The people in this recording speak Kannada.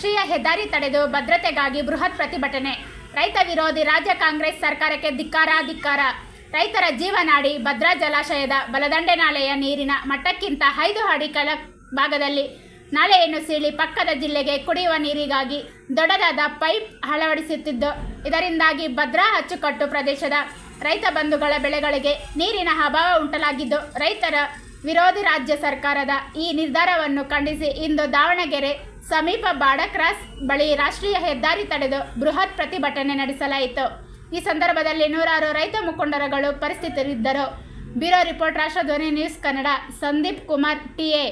ರಾಷ್ಟ್ರೀಯ ಹೆದ್ದಾರಿ ತಡೆದು ಭದ್ರತೆಗಾಗಿ ಬೃಹತ್ ಪ್ರತಿಭಟನೆ. ರೈತ ವಿರೋಧಿ ರಾಜ್ಯ ಕಾಂಗ್ರೆಸ್ ಸರ್ಕಾರಕ್ಕೆ ಧಿಕ್ಕಾರ. ರೈತರ ಜೀವನಾಡಿ ಭದ್ರಾ ಜಲಾಶಯದ ಬಲದಂಡೆ ನಾಲೆಯ ನೀರಿನ ಮಟ್ಟಕ್ಕಿಂತ 5 ಅಡಿ ಕೆಳ ಭಾಗದಲ್ಲಿ ನಾಲೆಯನ್ನು ಸೀಳಿ ಪಕ್ಕದ ಜಿಲ್ಲೆಗೆ ಕುಡಿಯುವ ನೀರಿಗಾಗಿ ದೊಡ್ಡದಾದ ಪೈಪ್ ಅಳವಡಿಸುತ್ತಿದ್ದು, ಇದರಿಂದಾಗಿ ಭದ್ರಾ ಅಚ್ಚುಕಟ್ಟು ಪ್ರದೇಶದ ರೈತ ಬಂಧುಗಳ ಬೆಳೆಗಳಿಗೆ ನೀರಿನ ಅಭಾವ ಉಂಟಾಗಿದ್ದು, ರೈತರ ವಿರೋಧಿ ರಾಜ್ಯ ಸರ್ಕಾರದ ಈ ನಿರ್ಧಾರವನ್ನು ಖಂಡಿಸಿ ಇಂದು ದಾವಣಗೆರೆ ಸಮೀಪ ಬಾಡ ಕ್ರಾಸ್ ಬಳಿ ರಾಷ್ಟ್ರೀಯ ಹೆದ್ದಾರಿ ತಡೆದು ಬೃಹತ್ ಪ್ರತಿಭಟನೆ ನಡೆಸಲಾಯಿತು. ಈ ಸಂದರ್ಭದಲ್ಲಿ ನೂರಾರು ರೈತ ಮುಖಂಡರುಗಳು ಉಪಸ್ಥಿತರಿದ್ದರು. Bureau report, ರಾಷ್ಟ್ರಧ್ವನಿ news Kannada. Sandeep Kumar, TA.